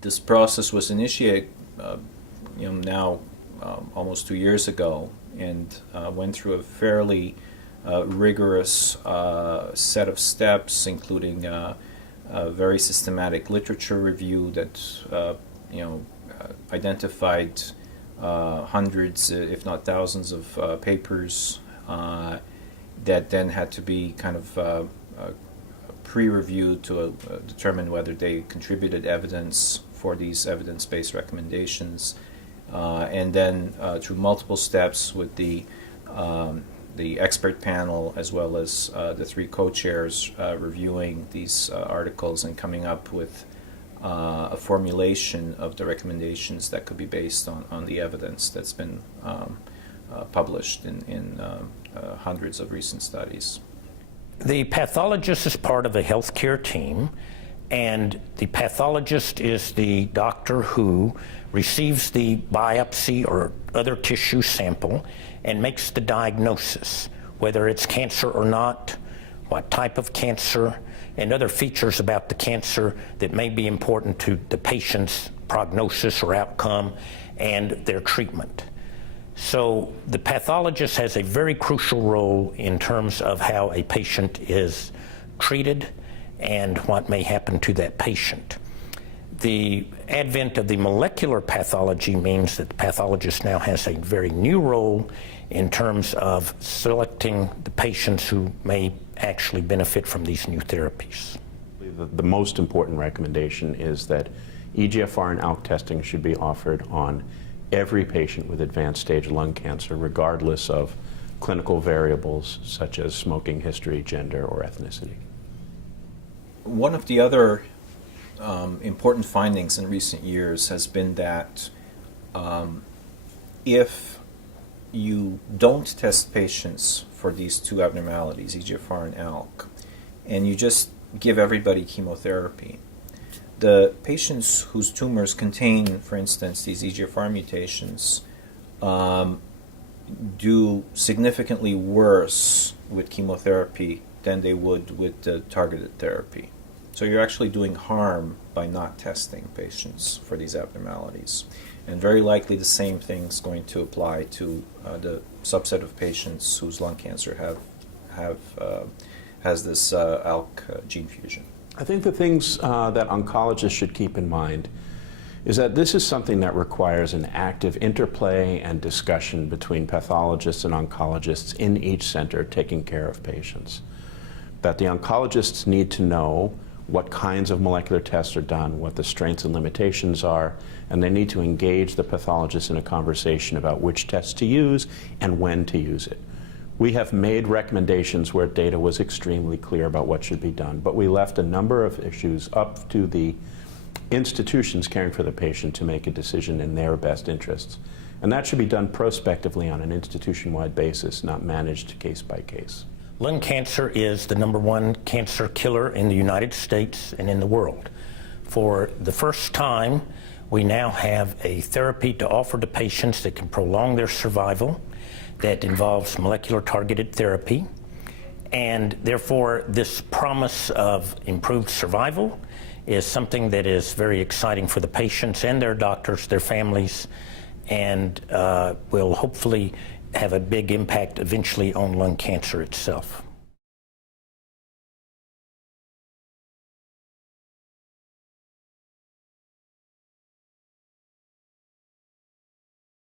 this process was initiated, now almost 2 years ago, and went through a fairly rigorous set of steps, including a very systematic literature review that identified hundreds, if not thousands, of papers that then had to be kind of pre-reviewed to determine whether they contributed evidence for these evidence-based recommendations, and then through multiple steps with the expert panel as well as the three co-chairs reviewing these articles and coming up with a formulation of the recommendations that could be based on the evidence that's been published in hundreds of recent studies. The pathologist is part of a healthcare team, and the pathologist is the doctor who receives the biopsy or other tissue sample and makes the diagnosis, whether it's cancer or not, what type of cancer, and other features about the cancer that may be important to the patient's prognosis or outcome and their treatment. So the pathologist has a very crucial role in terms of how a patient is treated and what may happen to that patient. The advent of the molecular pathology means that the pathologist now has a very new role in terms of selecting the patients who may actually benefit from these new therapies. The most important recommendation is that EGFR and ALK testing should be offered on every patient with advanced stage lung cancer, regardless of clinical variables such as smoking history, gender, or ethnicity. One of the other important findings in recent years has been that if you don't test patients for these two abnormalities, EGFR and ALK, and you just give everybody chemotherapy, the patients whose tumors contain, for instance, these EGFR mutations do significantly worse with chemotherapy than they would with the targeted therapy. So you're actually doing harm by not testing patients for these abnormalities. And very likely the same thing's going to apply to the subset of patients whose lung cancer has this ALK gene fusion. I think the things that oncologists should keep in mind is that this is something that requires an active interplay and discussion between pathologists and oncologists in each center taking care of patients. That the oncologists need to know what kinds of molecular tests are done, what the strengths and limitations are, and they need to engage the pathologist in a conversation about which tests to use and when to use it. We have made recommendations where data was extremely clear about what should be done, but we left a number of issues up to the institutions caring for the patient to make a decision in their best interests. And that should be done prospectively on an institution-wide basis, not managed case by case. Lung cancer is the #1 cancer killer in the United States and in the world. For the first time, we now have a therapy to offer to patients that can prolong their survival, that involves molecular targeted therapy, and therefore this promise of improved survival is something that is very exciting for the patients and their doctors, their families, and will hopefully have a big impact eventually on lung cancer itself.